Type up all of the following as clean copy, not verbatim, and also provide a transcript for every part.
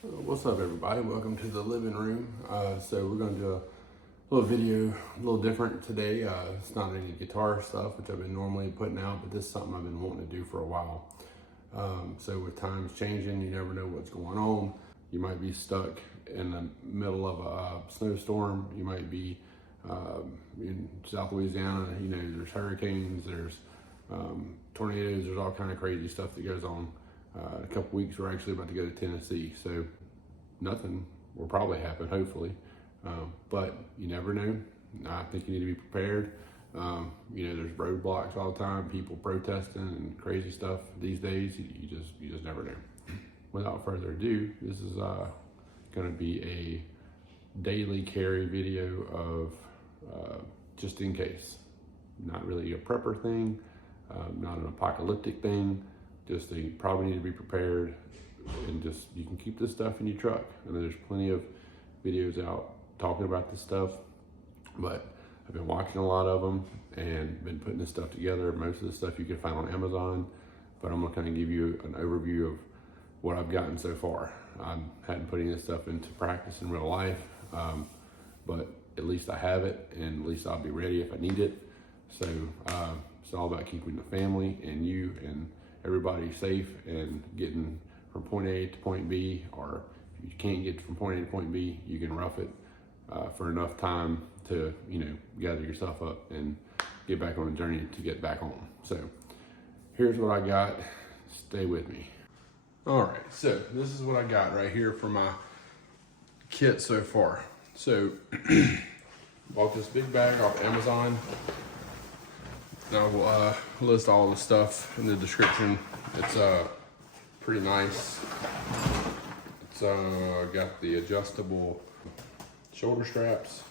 What's up, everybody? Welcome to the living room. So we're going to do a little video, a little different today. It's not any guitar stuff, which I've been normally putting out, but this is something I've been wanting to do for a while. So with times changing, you never know what's going on. You might be stuck in the middle of a snowstorm. You might be in South Louisiana. You know, there's hurricanes, there's tornadoes, there's all kind of crazy stuff that goes on. In a couple weeks, we're actually about to go to Tennessee, so nothing will probably happen, hopefully. But you never know. I think you need to be prepared. You know, there's roadblocks all the time, people protesting and crazy stuff these days. You just never know. Without further ado, this is going to be a daily carry video of just in case. Not really a prepper thing, not an apocalyptic thing. Just you probably need to be prepared, and just you can keep this stuff in your truck. And there's plenty of videos out talking about this stuff, but I've been watching a lot of them and been putting this stuff together. Most of the stuff you can find on Amazon, but I'm gonna kind of give you an overview of what I've gotten so far. I hadn't putting this stuff into practice in real life, but at least I have it, and at least I'll be ready if I need it. So it's all about keeping the family and you and everybody safe and getting from point A to point B, or if you can't get from point A to point B, you can rough it for enough time to, you know, gather yourself up and get back on the journey to get back home. So here's what I got. Stay with me. All right, so this is what I got right here for my kit so far. So bought this big bag off Amazon. I'll list all the stuff in the description. It's pretty nice. It's got the adjustable shoulder straps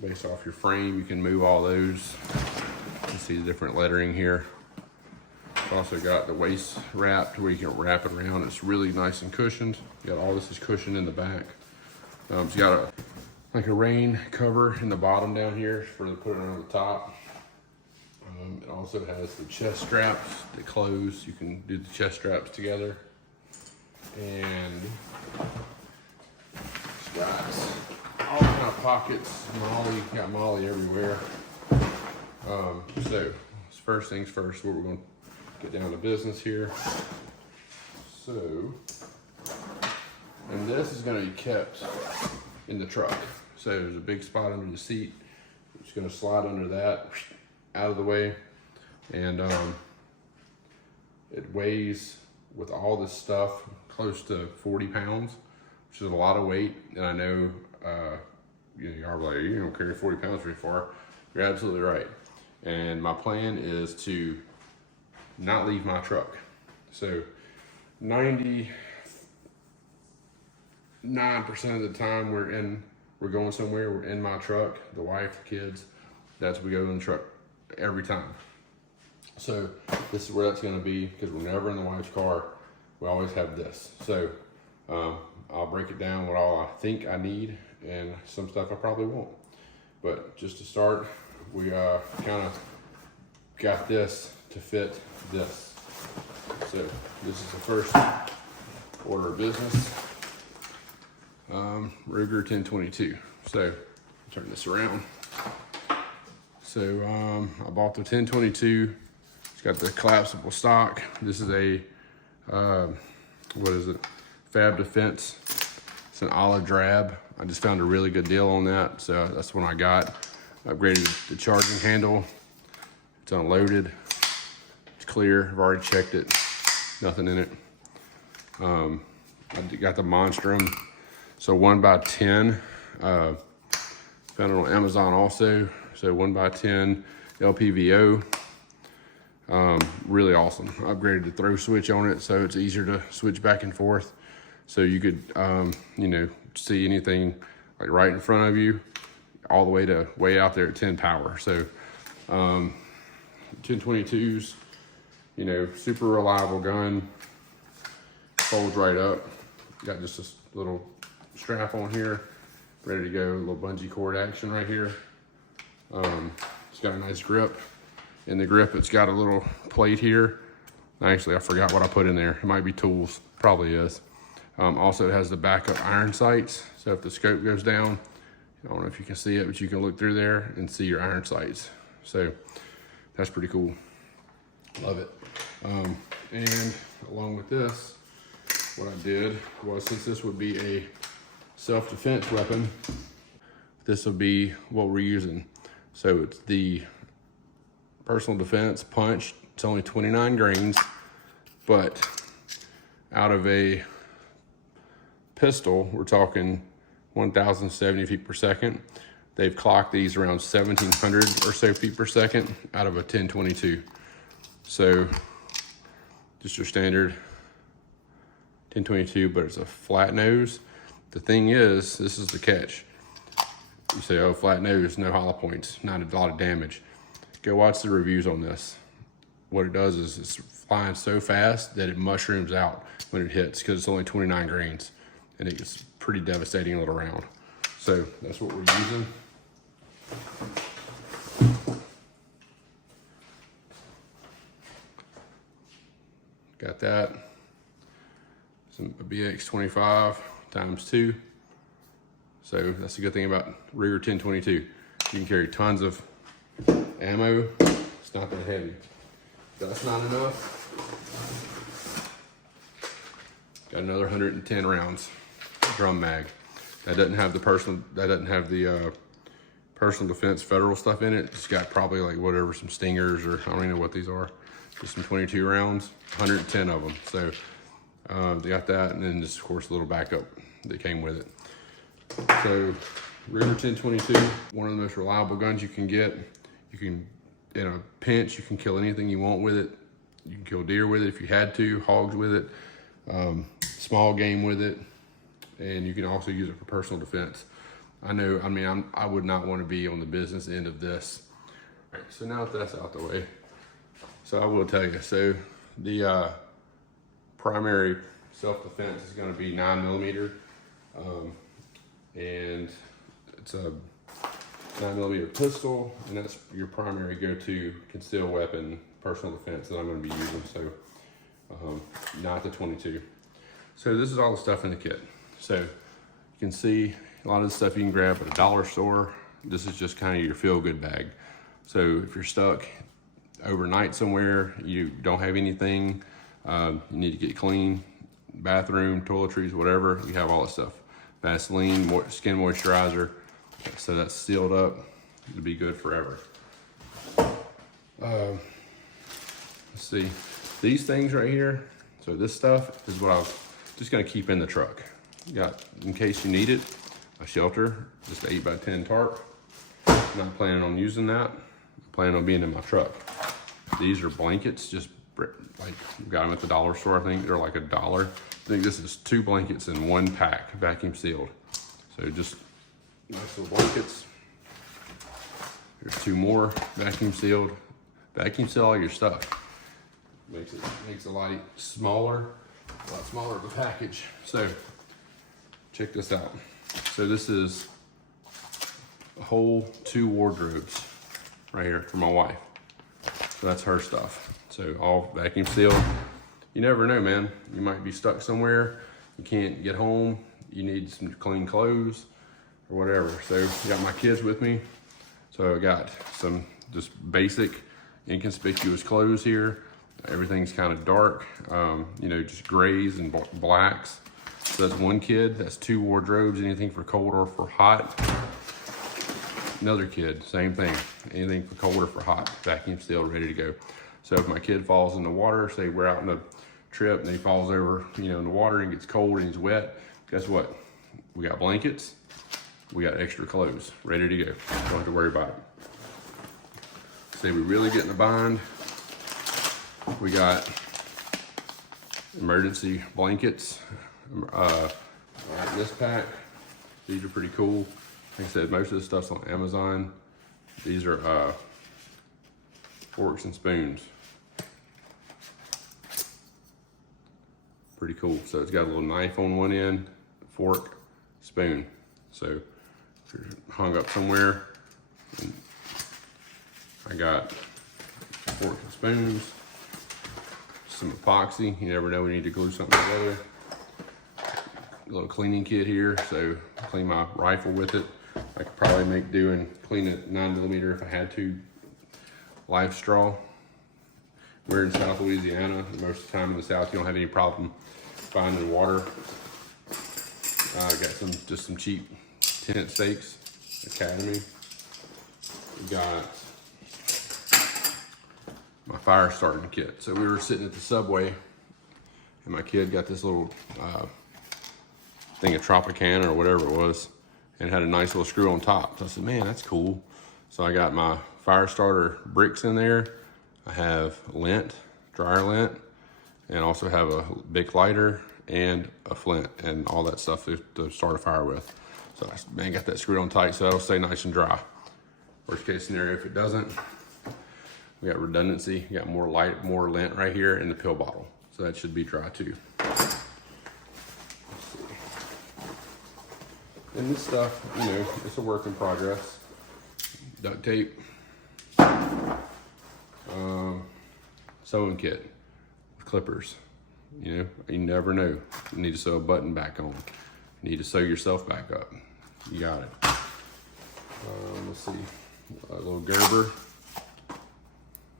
based off your frame. You can move all those. You can see the different lettering here. It's also got the waist wrapped where you can wrap it around. It's really nice and cushioned. You got all this is cushioned in the back. It's got like a rain cover in the bottom down here for putting it on the top. It also has the chest straps that close. You can do the chest straps together. And it's got all kind of pockets. Molly, got Molly everywhere. So first things first, we're going to get down to business here. So, and this is going to be kept in the truck. So there's a big spot under the seat. It's going to slide under that, out of the way, and it weighs, with all this stuff, close to 40 pounds, which is a lot of weight. And I know you know, you're like, you don't carry 40 pounds very far. You're absolutely right. And my plan is to not leave my truck. So 99% of the time we're going somewhere, we're in my truck, the wife, the kids, that's we go in the truck every time. So this is where that's going to be, because we're never in the wife's car. We always have this. So I'll break it down what all I think I need, and some stuff I probably won't. But just to start, we kind of got this to fit this. So this is the first order of business. Ruger 1022. So turn this around. So I bought the 1022. It's got the collapsible stock. This is a, what is it? Fab Defense. It's an olive drab. I just found a really good deal on that, so that's what I got. Upgraded the charging handle. It's unloaded. It's clear. I've already checked it. Nothing in it. I got the Monstrum. So 1x10. Found it on Amazon also. So 1x10 LPVO. Really awesome. I upgraded the throw switch on it, so it's easier to switch back and forth. So you could, you know, see anything like right in front of you, all the way to way out there at 10 power. So 1022s, you know, super reliable gun. Folds right up. Got just this little strap on here, ready to go. A little bungee cord action right here. It's got a nice grip. In the grip, it's got a little plate here. Actually, I forgot what I put in there. It might be tools, probably is. Also, it has the backup iron sights. So if the scope goes down, I don't know if you can see it, but you can look through there and see your iron sights. So that's pretty cool. Love it. And along with this, what I did was, since this would be a self-defense weapon, this will be what we're using. So it's the personal defense punch. It's only 29 grains, but out of a pistol, we're talking 1,070 feet per second. They've clocked these around 1,700 or so feet per second out of a 10-22. So just your standard 10-22, but it's a flat nose. The thing is, this is the catch. You say, oh, flat nose, no hollow points, not a lot of damage. Go watch the reviews on this. What it does is it's flying so fast that it mushrooms out when it hits, because it's only 29 grains, and it gets pretty devastating little round. So that's what we're using. Got that. Some BX25 ×2. So that's the good thing about Ruger 10-22. You can carry tons of ammo. It's not that heavy. If that's not enough, got another 110 rounds drum mag. That doesn't have the personal defense federal stuff in it. It's got probably like whatever, some stingers, or I don't even know what these are. Just some 22 rounds, 110 of them. So they got that, and then just of course a little backup that came with it. So Ruger 10-22, one of the most reliable guns you can get. You can, in a pinch, you can kill anything you want with it. You can kill deer with it if you had to, hogs with it, small game with it, and you can also use it for personal defense. I would not want to be on the business end of this. All right, so now that that's out the way, so I will tell you, so the primary self-defense is going to be 9mm, and it's a 9mm pistol, and that's your primary go-to concealed weapon, personal defense that I'm going to be using. So not the 22. So this is all the stuff in the kit. So you can see a lot of the stuff you can grab at a dollar store. This is just kind of your feel-good bag. So if you're stuck overnight somewhere, you don't have anything, you need to get clean, bathroom, toiletries, whatever, you have all this stuff. Vaseline, skin moisturizer, so that's sealed up. It'll be good forever. Let's see, these things right here. So this stuff is what I was just gonna keep in the truck. You got, in case you need it, a shelter, just an 8x10 tarp. I'm not planning on using that. I'm planning on being in my truck. These are blankets, just like, got them at the dollar store, I think. They're like $1. I think this is 2 blankets in 1 pack, vacuum sealed. So just nice little blankets. There's 2 more vacuum sealed. Vacuum seal all your stuff. Makes it a lot smaller of a package. So check this out. So this is a whole 2 wardrobes right here for my wife. So that's her stuff. So all vacuum sealed. You never know, man. You might be stuck somewhere. You can't get home. You need some clean clothes or whatever. So I got my kids with me. So I got some just basic inconspicuous clothes here. Everything's kind of dark, you know, just grays and blacks. So that's 1 kid. That's 2 wardrobes, anything for cold or for hot. Another kid, same thing. Anything for cold or for hot, vacuum sealed, ready to go. So if my kid falls in the water, say we're out on a trip and he falls over, you know, in the water and gets cold and he's wet, guess what? We got blankets, we got extra clothes, ready to go. Don't have to worry about it. Say we really get in a bind, we got emergency blankets. This pack, these are pretty cool. Like I said, most of the stuff's on Amazon. These are forks and spoons. Pretty cool. So it's got a little knife on one end, fork, spoon. So if you're hung up somewhere, I got forks and spoons, some epoxy. You never know when you need to glue something together. a little cleaning kit here, so clean my rifle with it. I could probably make do and clean it 9mm if I had to. Life straw. We're in South Louisiana. Most of the time in the South, you don't have any problem finding water. I got just some cheap tent stakes, Academy. We got my fire starting kit. So we were sitting at the Subway, and my kid got this little thing of Tropicana or whatever it was, and it had a nice little screw on top. So I said, man, that's cool. So I got my fire starter bricks in there. I have lint, dryer lint, and also have a Bic lighter and a flint and all that stuff to start a fire with. So I got that screwed on tight so that'll stay nice and dry. Worst case scenario, if it doesn't, we got redundancy. We got more lint right here in the pill bottle. So that should be dry too. And this stuff, you know, it's a work in progress. Duct tape, sewing kit with clippers. You know, you never know. You need to sew a button back on. You need to sew yourself back up. You got it. Let's see, a little Gerber,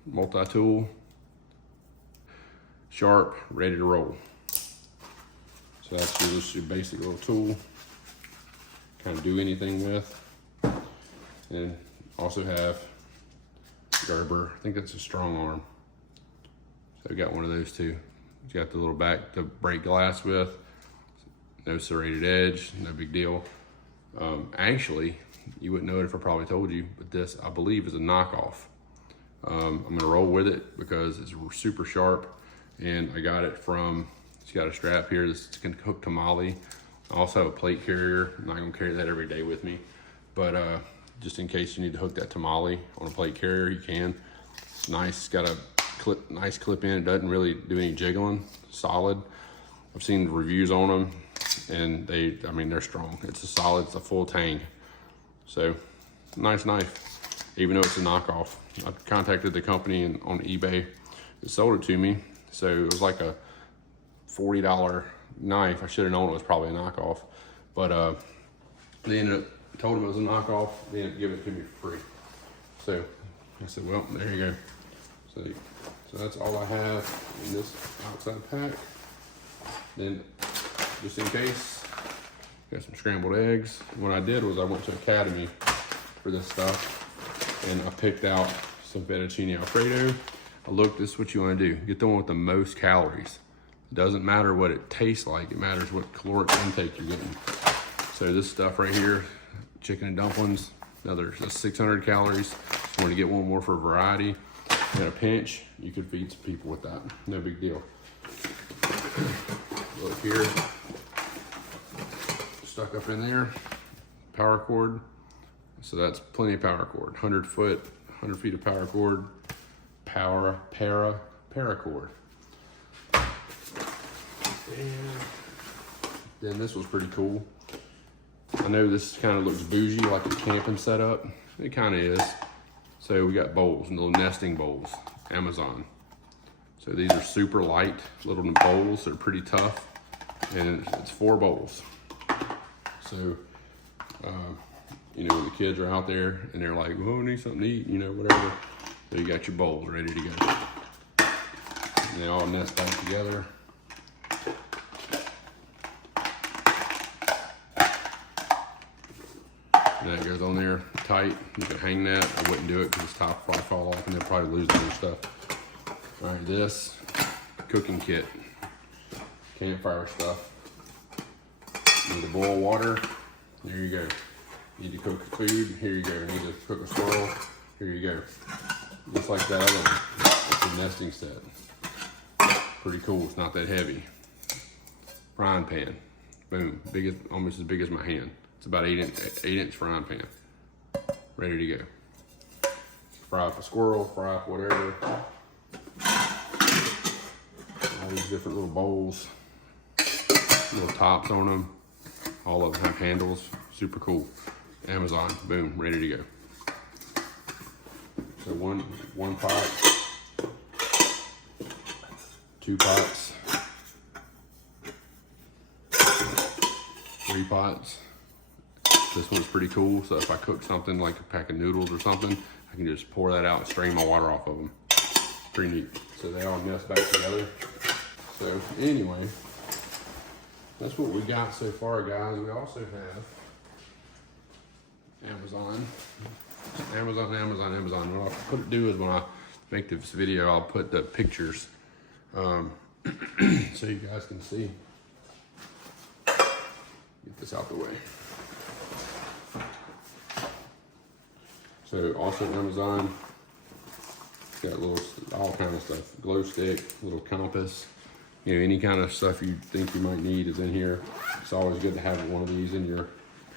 multi-tool, sharp, ready to roll. So that's just your basic little tool. Kind of do anything with. And also have Gerber, I think that's a strong arm. So we got one of those too. It's got the little back to break glass with. No serrated edge, no big deal. Actually, you wouldn't know it if I probably told you, but this I believe is a knockoff. I'm gonna roll with it because it's super sharp, and I got it from, it's got a strap here that's gonna hook to Molly. I also have a plate carrier. I'm not gonna carry that every day with me, but just in case you need to hook that to Molly on a plate carrier, you can. It's nice, it's got a nice clip in. It doesn't really do any jiggling, solid. I've seen reviews on them, and I mean, they're strong. It's a solid, it's a full tang. So, nice knife, even though it's a knockoff. I contacted the company on eBay that sold it to me. So it was like a $40 knife. I should have known it was probably a knockoff, but they ended up, told them it was a knockoff. They ended up giving it to me for free. So I said, well, there you go. So that's all I have in this outside pack. Then, just in case, got some scrambled eggs. What I did was I went to Academy for this stuff, and I picked out some fettuccine Alfredo. I looked, this is what you want to do. Get the one with the most calories. It doesn't matter what it tastes like, it matters what caloric intake you're getting. So this stuff right here, chicken and dumplings, another 600 calories. If you want to get one more for variety, in a pinch, you could feed some people with that. No big deal. Look here, stuck up in there, power cord. So that's plenty of power cord. 100 feet of power cord, paracord. And then this was pretty cool. I know this kind of looks bougie, like a camping setup. It kind of is. So we got bowls, little nesting bowls, Amazon. So these are super light little bowls. They're pretty tough, and it's 4 bowls. So, you know, when the kids are out there and they're like, "Oh, I need something to eat," you know, whatever. So you got your bowls ready to go. And they all nest back together. And that goes on there tight. You can hang that. I wouldn't do it because the top will probably fall off and they'll probably lose their stuff. All right, this cooking kit, campfire stuff. Need to boil water. There you go. Need to cook food. Here you go. Need to cook a squirrel. Here you go. Just like that other one. It's a nesting set. Pretty cool. It's not that heavy. Frying pan. Boom. Big, almost as big as my hand. It's about 8-inch frying pan. Ready to go. Fry up a squirrel, fry up whatever. All these different little bowls. Little tops on them. All of them have handles. Super cool. Amazon. Boom. Ready to go. So one pot. 2 pots. 3 pots. This one's pretty cool. So if I cook something like a pack of noodles or something, I can just pour that out and strain my water off of them. Pretty neat. So they all nest back together. So anyway, that's what we got so far, guys. We also have Amazon. What I'll do is when I make this video, I'll put the pictures so you guys can see. Get this out the way. So also Amazon, got all kind of stuff. Glow stick, little compass, you know, any kind of stuff you think you might need is in here. It's always good to have one of these in your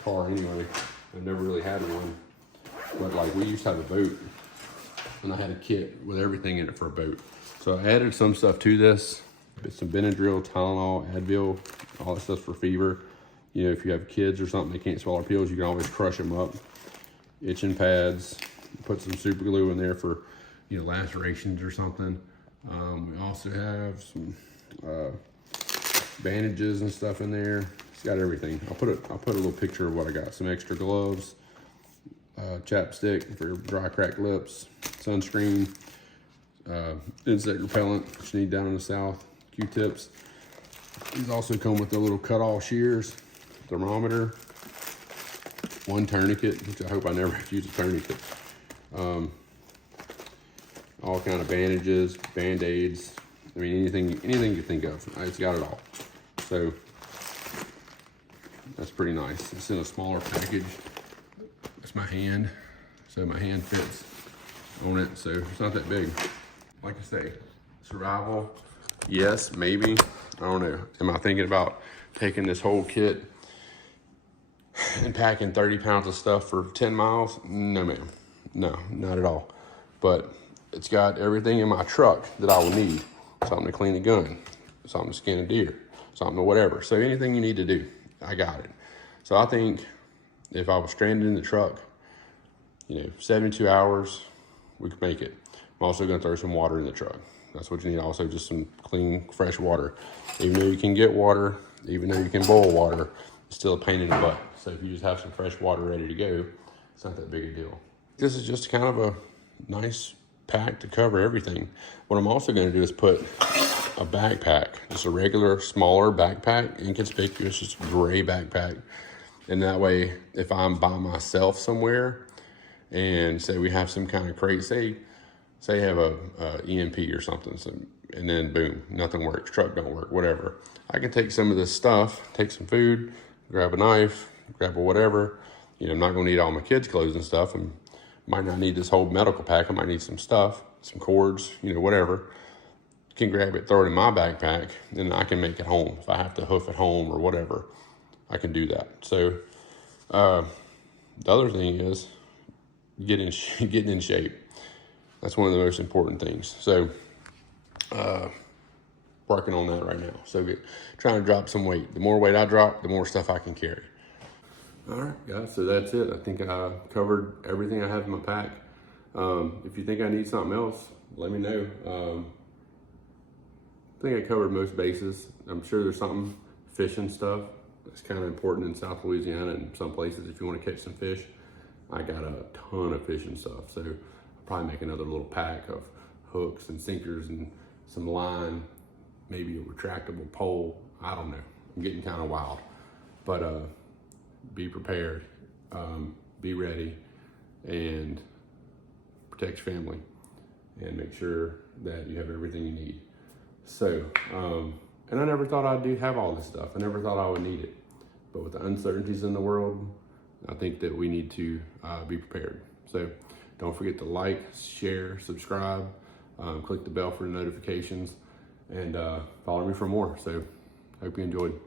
car anyway. I've never really had one, but like we used to have a boat and I had a kit with everything in it for a boat. So I added some stuff to this, some Benadryl, Tylenol, Advil, all that stuff for fever. You know, if you have kids or something, they can't swallow pills, you can always crush them up. Itching pads, put some super glue in there for, you know, lacerations or something. We also have some bandages and stuff in there. It's got everything. I'll put a little picture of what I got. Some extra gloves, chapstick for dry cracked lips, sunscreen, insect repellent, which you need down in the south, Q-tips. These also come with the little cut-off shears, thermometer, one tourniquet, which I hope I never have to use a tourniquet. All kind of bandages, band-aids. I mean, anything you think of, it's got it all. So that's pretty nice. It's in a smaller package. It's my hand, so my hand fits on it, so it's not that big. Like I say, survival, yes, maybe, I don't know. Am I thinking about taking this whole kit and packing 30 pounds of stuff for 10 miles? No, ma'am. No, not at all. But it's got everything in my truck that I will need. Something to clean a gun, something to skin a deer, something to whatever. So anything you need to do, I got it. So I think if I was stranded in the truck, you know, 72 hours, we could make it. I'm also gonna throw some water in the truck. That's what you need. Also just some clean, fresh water. Even though you can get water, even though you can boil water, it's still a pain in the butt. So if you just have some fresh water ready to go, it's not that big a deal. This is just kind of a nice pack to cover everything. What I'm also gonna do is put a backpack, just a regular, smaller backpack, inconspicuous, just gray backpack. And that way, if I'm by myself somewhere and say we have some kind of crate, say you have a EMP or something, so, and then boom, nothing works, truck don't work, whatever. I can take some of this stuff, take some food, grab a knife, grab a whatever. You know, I'm not gonna need all my kids' clothes and stuff, and might not need this whole medical pack. I might need some stuff, some cords, you know, whatever. Can grab it, throw it in my backpack, and I can make it home. If I have to hoof it home or whatever, I can do that. So the other thing is getting in shape. That's one of the most important things. So working on that right now. So trying to drop some weight. The more weight I drop, the more stuff I can carry. All right, guys, so that's it. I think I covered everything I have in my pack. If you think I need something else, let me know. I think I covered most bases. I'm sure there's something, fishing stuff. It's kind of important in South Louisiana and some places if you want to catch some fish. I got a ton of fishing stuff, so I'll probably make another little pack of hooks and sinkers and some line, maybe a retractable pole. I don't know. I'm getting kind of wild, but be prepared, be ready, and protect your family, and make sure that you have everything you need. So, and I never thought I'd have all this stuff. I never thought I would need it. But with the uncertainties in the world, I think that we need to be prepared. So don't forget to like, share, subscribe, click the bell for notifications, and follow me for more. So hope you enjoyed.